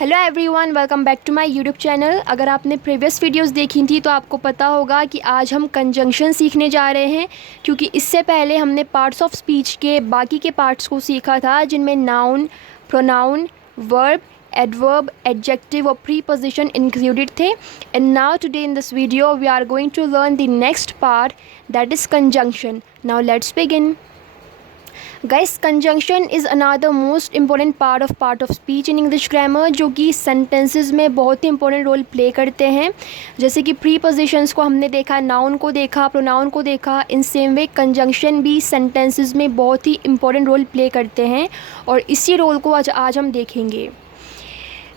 Hello everyone, welcome back to my YouTube channel. अगर आपने previous videos देखी थी तो आपको पता होगा कि आज हम कंजंक्शन सीखने जा रहे हैं, क्योंकि इससे पहले हमने पार्ट्स ऑफ स्पीच के बाकी के पार्ट्स को सीखा था, जिनमें noun, pronoun, verb, adverb, adjective और प्रीपोजिशन इंक्लूडेड थे। And now today in this video we are going to learn the next part, that is conjunction. Now let's begin. Guys, conjunction is another most important part of speech in English grammar, जो कि sentences में बहुत ही important role play करते हैं। जैसे कि prepositions को हमने देखा, नाउन को देखा, प्रोनाउन को देखा, इन सेम वे कंजंक्शन भी सेंटेंसेस में बहुत ही इंपॉर्टेंट रोल प्ले करते हैं, और इसी रोल को आज हम देखेंगे।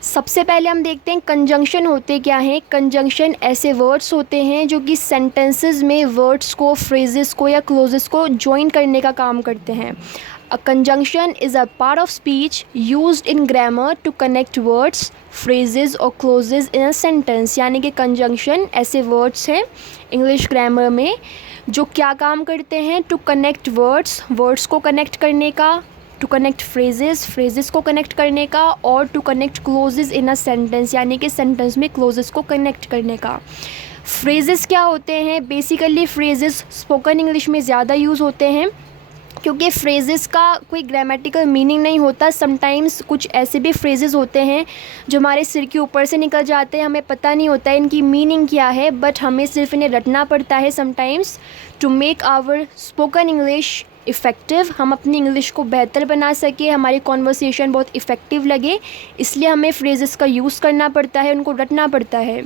सबसे पहले हम देखते हैं कंजंक्शन होते क्या हैं। कंजंक्शन ऐसे वर्ड्स होते हैं जो कि सेंटेंसेस में वर्ड्स को, फ्रेजेस को या क्लोजेस को ज्वाइन करने का काम करते हैं। A conjunction is a part of speech used in grammar to connect words, phrases और क्लोजेस इन अ सेंटेंस। यानी कि कंजंक्शन ऐसे वर्ड्स हैं इंग्लिश ग्रामर में जो क्या काम करते हैं, टू कनेक्ट वर्ड्स, वर्ड्स को कनेक्ट करने का, टू कनेक्ट फ्रेजेस, फ्रेजेस को कनेक्ट करने का, और to connect clauses in a sentence, यानी कि सेंटेंस में क्लोजेस को कनेक्ट करने का। फ्रेजेस क्या होते हैं? बेसिकली फ्रेजेस स्पोकन इंग्लिश में ज़्यादा यूज़ होते हैं, क्योंकि फ्रेजेस का कोई ग्रामेटिकल मीनिंग नहीं होता। समटाइम्स कुछ ऐसे भी फ्रेजेस होते हैं जो हमारे सिर के ऊपर से निकल जाते हैं, हमें पता नहीं होता है इनकी मीनिंग क्या है, बट हमें सिर्फ इन्हें रटना पड़ता है sometimes to make our spoken English effective. हम अपनी इंग्लिश को बेहतर बना सके, हमारी कॉन्वर्सेशन बहुत इफ़ेक्टिव लगे, इसलिए हमें फ्रेजेस का यूज़ करना पड़ता है, उनको रटना पड़ता है।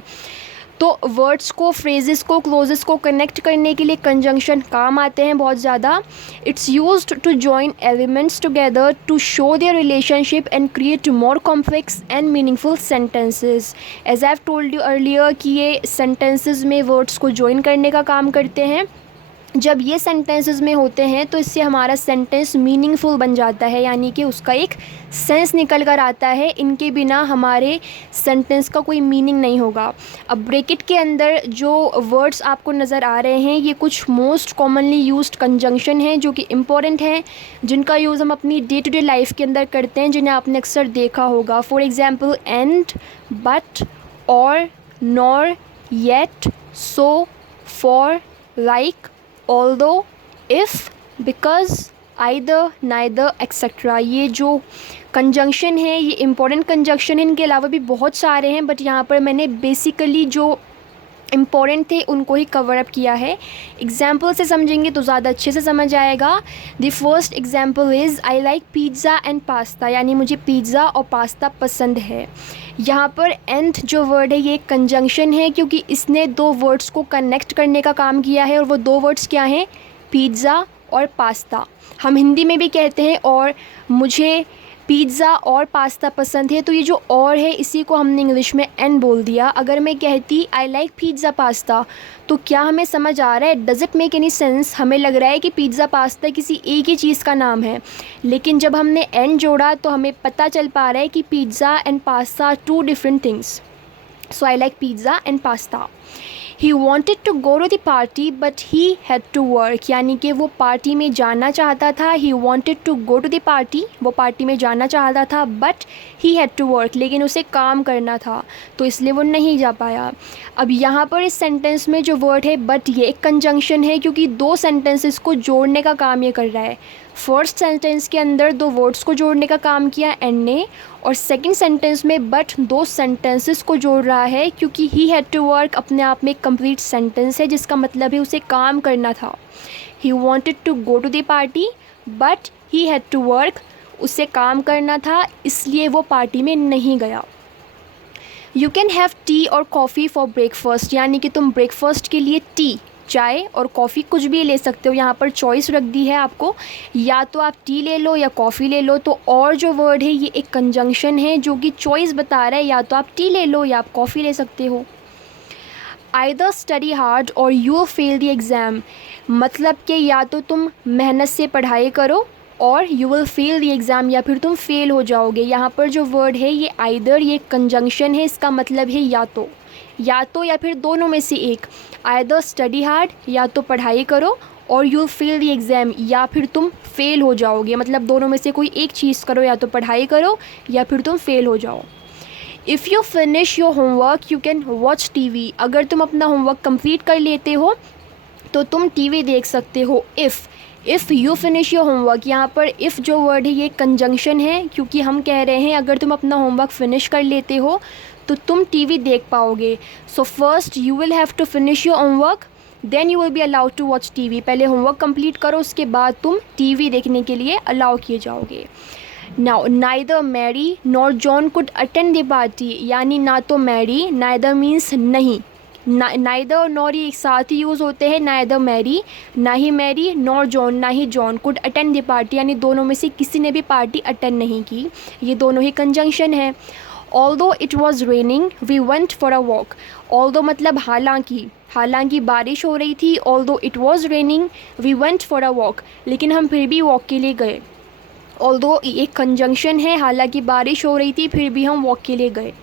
तो वर्ड्स को, फ्रेजेस को, क्लोजेस को कनेक्ट करने के लिए कंजंक्शन काम आते हैं बहुत ज़्यादा। It's used to join elements together to show their relationship and create more complex and meaningful sentences. As I have told you earlier कि ये सेंटेंसेस में वर्ड्स को जॉइन करने का काम करते हैं। जब ये सेंटेंसेस में होते हैं तो इससे हमारा सेंटेंस मीनिंगफुल बन जाता है, यानी कि उसका एक सेंस निकल कर आता है। इनके बिना हमारे सेंटेंस का कोई मीनिंग नहीं होगा। अब ब्रैकेट के अंदर जो वर्ड्स आपको नज़र आ रहे हैं, ये कुछ मोस्ट कॉमनली यूज्ड कंजंक्शन हैं जो कि इम्पॉर्टेंट हैं, जिनका यूज़ हम अपनी डे टू डे लाइफ के अंदर करते हैं, जिन्हें आपने अक्सर देखा होगा। फॉर एग्ज़ाम्पल एंड, बट, और, nor, yet, so, for, like, although, if, because, either, neither, etc. ये जो कंजंक्शन है ये इंपॉर्टेंट कंजंक्शन है। इनके अलावा भी बहुत सारे हैं, बट यहाँ पर मैंने बेसिकली जो इम्पॉर्टेंट थे उनको ही कवर अप किया है। एग्जाम्पल से समझेंगे तो ज़्यादा अच्छे से समझ आएगा। The first example is I like pizza and pasta, यानी मुझे पिज़्ज़ा और पास्ता पसंद है। यहाँ पर एंड जो वर्ड है ये एक कंजंक्शन है, क्योंकि इसने दो वर्ड्स को कनेक्ट करने का काम किया है, और वो दो वर्ड्स क्या हैं? पिज़्ज़ा और पास्ता। हम हिंदी में भी कहते हैं और मुझे पिज़्ज़ा और पास्ता पसंद है, तो ये जो और है इसी को हमने इंग्लिश में एंड बोल दिया। अगर मैं कहती आई लाइक पिज़्ज़ा पास्ता, तो क्या हमें समझ आ रहा है? Does it make any sense? हमें लग रहा है कि पिज़्ज़ा पास्ता किसी एक ही चीज़ का नाम है, लेकिन जब हमने एंड जोड़ा तो हमें पता चल पा रहा है कि pizza and pasta are two different things. So I like pizza and pasta. He wanted to go to the party but he had to work, यानी कि वो पार्टी में जाना चाहता था। He wanted to go to the party, वो party में जाना चाहता था, but he had to work, लेकिन उसे काम करना था, तो इसलिए वो नहीं जा पाया। अब यहाँ पर इस सेंटेंस में जो वर्ड है बट, ये एक कंजंक्शन है, क्योंकि दो सेंटेंसेस को जोड़ने का काम ये कर रहा है। फर्स्ट सेंटेंस के अंदर दो वर्ड्स को जोड़ने का काम किया एंड ने, और सेकंड सेंटेंस में बट दो सेंटेंसेस को जोड़ रहा है, क्योंकि ही हैड टू वर्क अपने आप में एक कंप्लीट सेंटेंस है, जिसका मतलब है उसे काम करना था। He wanted to go to the party but he had to work, उसे काम करना था इसलिए वो पार्टी में नहीं गया। यू कैन हैव टी और कॉफ़ी फॉर ब्रेकफास्ट, यानी कि तुम ब्रेकफास्ट के लिए टी, चाय और कॉफ़ी कुछ भी ले सकते हो। यहाँ पर चॉइस रख दी है आपको, या तो आप टी ले लो या कॉफ़ी ले लो। तो और जो वर्ड है ये एक कंजंक्शन है जो कि चॉइस बता रहा है, या तो आप टी ले लो या आप कॉफ़ी ले सकते हो। आइदर स्टडी हार्ड और you will fail the exam, मतलब कि या तो तुम मेहनत से पढ़ाई करो और you will fail the exam, या फिर तुम फेल हो जाओगे। यहाँ पर जो वर्ड है ये आइदर, ये कंजंक्शन है, इसका मतलब है या तो, या फिर दोनों में से एक। आइदर स्टडी हार्ड, या तो पढ़ाई करो, और you will fail the exam, या फिर तुम फेल हो जाओगे। मतलब दोनों में से कोई एक चीज़ करो, या तो पढ़ाई करो या फिर तुम फेल हो जाओ। If you finish your homework you can watch TV, अगर तुम अपना होमवर्क कंप्लीट कर लेते हो तो तुम टीवी देख सकते हो। If you finish your homework, यहाँ पर इफ़ जो वर्ड है ये कंजंक्शन है, क्योंकि हम कह रहे हैं अगर तुम अपना होमवर्क फिनिश कर लेते हो तो तुम टीवी देख पाओगे। So first you will have to finish your homework then you will be allowed to watch TV. पहले होमवर्क कंप्लीट करो, उसके बाद तुम टीवी देखने के लिए अलाउ किए जाओगे। Now neither Mary nor John could attend the party, यानी ना तो मैरी, नाइदर मीन्स नहीं, नाइदर और नॉर ये एक साथ ही यूज़ होते हैं। नाइदर मैरी, ना ही मैरी, नॉर जॉन, ना ही John, could attend the party, यानी दोनों में से किसी ने भी पार्टी अटेंड नहीं की। ये दोनों ही कंजंक्शन है। Although it was raining we went for a walk, although मतलब हालांकि बारिश हो रही थी। Although it was raining we went for a walk, लेकिन हम फिर भी वॉक के लिए गए। ऑल्दो एक कंजंक्शन है, हालांकि बारिश हो रही थी फिर भी हम वॉक के लिए गए।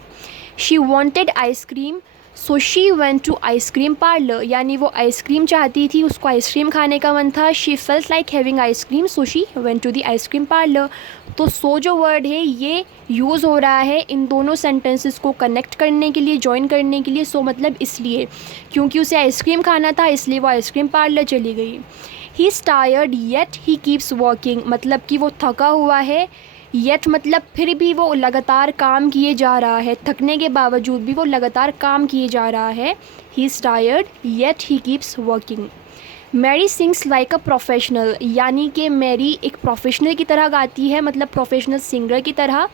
She wanted ice cream so she went to ice cream parlour, यानी वो आइसक्रीम चाहती थी, उसको आइसक्रीम खाने का मन था। She felt like having ice cream so she went to the ice cream parlour. तो सो जो वर्ड है ये यूज़ हो रहा है इन दोनों सेंटेंसेस को कनेक्ट करने के लिए, जॉइन करने के लिए। सो मतलब इसलिए, क्योंकि उसे आइसक्रीम खाना था इसलिए वो आइसक्रीम पार्लर चली गई। ही is tired yet he keeps working, मतलब कि वो थका हुआ है, येट मतलब फिर भी वो लगातार काम किए जा रहा है, थकने के बावजूद भी वो लगातार काम किए जा रहा है। He is tired yet he keeps working. Mary sings like a professional, यानी कि मैरी एक प्रोफेशनल की तरह गाती है, मतलब प्रोफेशनल सिंगर की तरह।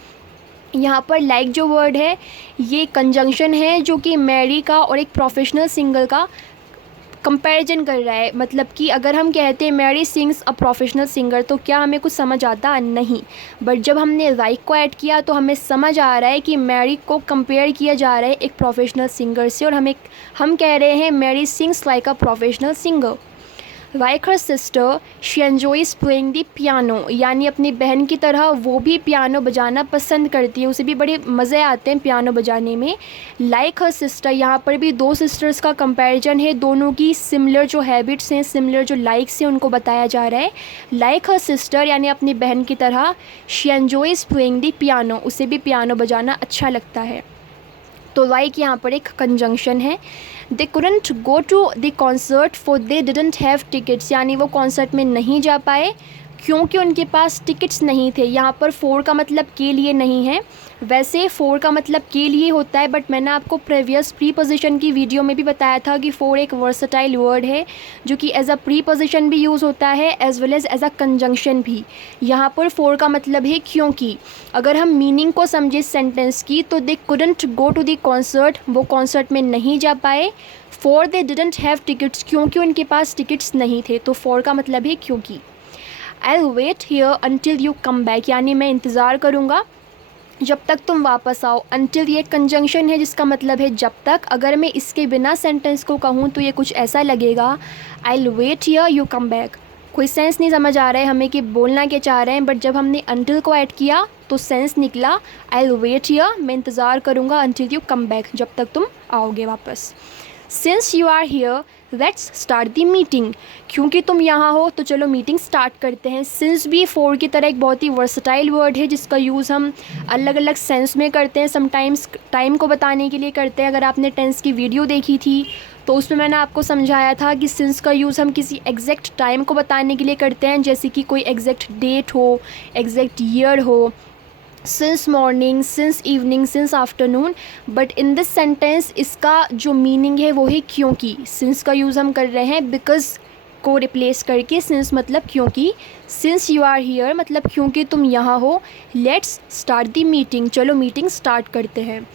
यहाँ पर लाइक जो वर्ड है ये कंजंक्शन है जो कि मैरी का और एक प्रोफेशनल सिंगर का कंपैरिजन कर रहा है। मतलब कि अगर हम कहते हैं Mary sings a professional singer तो क्या हमें कुछ समझ आता? नहीं। बट जब हमने लाइक को ऐड किया तो हमें समझ आ रहा है कि मैरी को कंपेयर किया जा रहा है एक प्रोफेशनल सिंगर से, और हम कह रहे हैं Mary sings like a professional singer. Like her sister she enjoys playing the piano, यानी अपनी बहन की तरह वो भी पियानो बजाना पसंद करती है, उसे भी बड़े मज़े आते हैं पियानो बजाने में। लाइक हर सिस्टर, यहाँ पर भी दो सिस्टर्स का कंपैरिजन है, दोनों की सिमिलर जो हैबिट्स हैं, सिमिलर जो लाइक्स हैं उनको बताया जा रहा है। लाइक हर सिस्टर यानी अपनी बहन की तरह, she enjoys playing the piano, उसे भी पियानो बजाना अच्छा लगता है। तो लाइक यहाँ पर एक कंजंक्शन है। They couldn't go to the concert for they didn't have tickets, यानी वो कॉन्सर्ट में नहीं जा पाए क्योंकि उनके पास टिकट्स नहीं थे। यहाँ पर फॉर का मतलब के लिए नहीं है, वैसे फॉर का मतलब के लिए होता है, बट मैंने आपको प्रीवियस प्रीपोजिशन की वीडियो में भी बताया था कि फॉर एक वर्सेटाइल वर्ड है जो कि एज अ प्रीपोजिशन भी यूज़ होता है as well as a conjunction भी। यहाँ पर फॉर का मतलब है क्योंकि। अगर हम मीनिंग को समझे सेंटेंस की तो they couldn't go to the concert, वो कॉन्सर्ट में नहीं जा पाए। For they didn't have tickets, क्योंकि उनके पास टिकट्स नहीं थे, तो फॉर का मतलब है क्योंकि। I'll wait here until you come back, यानी मैं इंतज़ार करूँगा जब तक तुम वापस आओ। until ये कंजंक्शन है जिसका मतलब है जब तक। अगर मैं इसके बिना सेंटेंस को कहूँ तो ये कुछ ऐसा लगेगा, I'll wait here you come back। कोई सेंस नहीं समझ आ रहा है हमें कि बोलना क्या चाह रहे हैं, बट जब हमने until को ऐड किया तो सेंस निकला, I'll wait here, मैं इंतज़ार करूँगा until you come back, जब तक तुम आओगे वापस। Since you are here let's start the meeting, क्योंकि तुम यहाँ हो तो चलो मीटिंग स्टार्ट करते हैं। सिंस भी फॉर की तरह एक बहुत ही वर्सटाइल वर्ड है जिसका यूज़ हम अलग अलग सेंस में करते हैं। समटाइम्स टाइम को बताने के लिए करते हैं। अगर आपने टेंस की वीडियो देखी थी तो उसमें मैंने आपको समझाया था कि सिंस का यूज़ हम किसी एग्जैक्ट टाइम को बताने के लिए करते हैं, जैसे कि कोई एग्जैक्ट डेट हो, एग्जैक्ट ईयर हो, since morning, since evening, since afternoon. But in this sentence इसका जो मीनिंग है वो है क्योंकि। सिंस का यूज़ हम कर रहे हैं बिकॉज को रिप्लेस करके, सिंस मतलब क्योंकि। सिंस यू आर हियर मतलब क्योंकि तुम यहाँ हो। लेट्स स्टार्ट दी मीटिंग, चलो मीटिंग स्टार्ट करते हैं।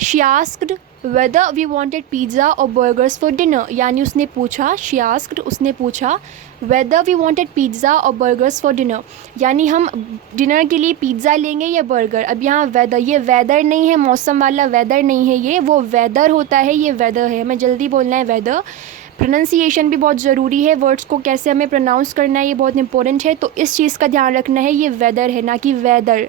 She asked whether we wanted pizza और बर्गर्स फॉर डिनर, यानी उसने पूछा, शी आस्क्ड उसने पूछा, वेदर वी वांटेड पिज़्ज़ा और बर्गर्स फॉर डिनर, यानी हम डिनर के लिए पिज़्ज़ा लेंगे या बर्गर। अब यहाँ वेदर, ये वेदर नहीं है, मौसम वाला वेदर नहीं है, ये वो वेदर होता है, ये वेदर है। हमें जल्दी बोलना है वेदर। प्रोनाउंसिएशन भी बहुत ज़रूरी है, वर्ड्स को कैसे हमें प्रोनाउंस करना है ये बहुत इंपॉर्टेंट है, तो इस चीज़ का ध्यान रखना है, ये वेदर है ना कि वेदर।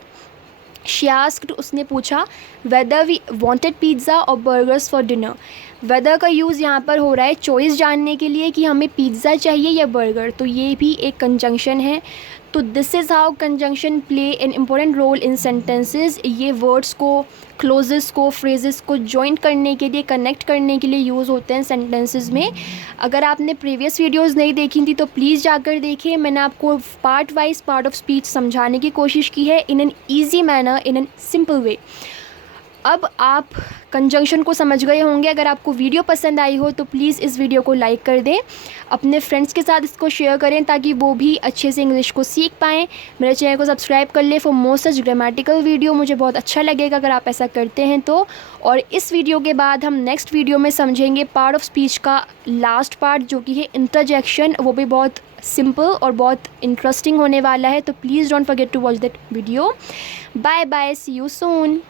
शी आस्क्ड उसने पूछा, वेदर वी वांटेड पिज़्ज़ा और बर्गर्स फॉर डिनर। वेदर का यूज़ यहाँ पर हो रहा है चॉइस जानने के लिए कि हमें पिज़्ज़ा चाहिए या बर्गर, तो ये भी एक कंजंक्शन है। तो this is how conjunction play an important role in sentences. ये वर्ड्स को, क्लोजेस को, फ्रेजेस को जॉइंट करने के लिए, कनेक्ट करने के लिए यूज़ होते हैं सेंटेंसेस में। अगर आपने प्रीवियस वीडियोस नहीं देखी थी तो प्लीज़ जाकर देखें। मैंने आपको part wise part of speech समझाने की कोशिश की है in an easy manner, in an simple way. अब आप कंजंक्शन को समझ गए होंगे। अगर आपको वीडियो पसंद आई हो तो प्लीज़ इस वीडियो को लाइक कर दें, अपने फ्रेंड्स के साथ इसको शेयर करें ताकि वो भी अच्छे से इंग्लिश को सीख पाएँ। मेरे चैनल को सब्सक्राइब कर ले for more such grammatical video. मुझे बहुत अच्छा लगेगा अगर आप ऐसा करते हैं तो। और इस वीडियो के बाद हम नेक्स्ट वीडियो में समझेंगे पार्ट ऑफ स्पीच का लास्ट पार्ट, जो कि है इंटरजेक्शन। वो भी बहुत सिंपल और बहुत इंटरेस्टिंग होने वाला है, तो please don't forget to watch that video. Bye bye, see you soon.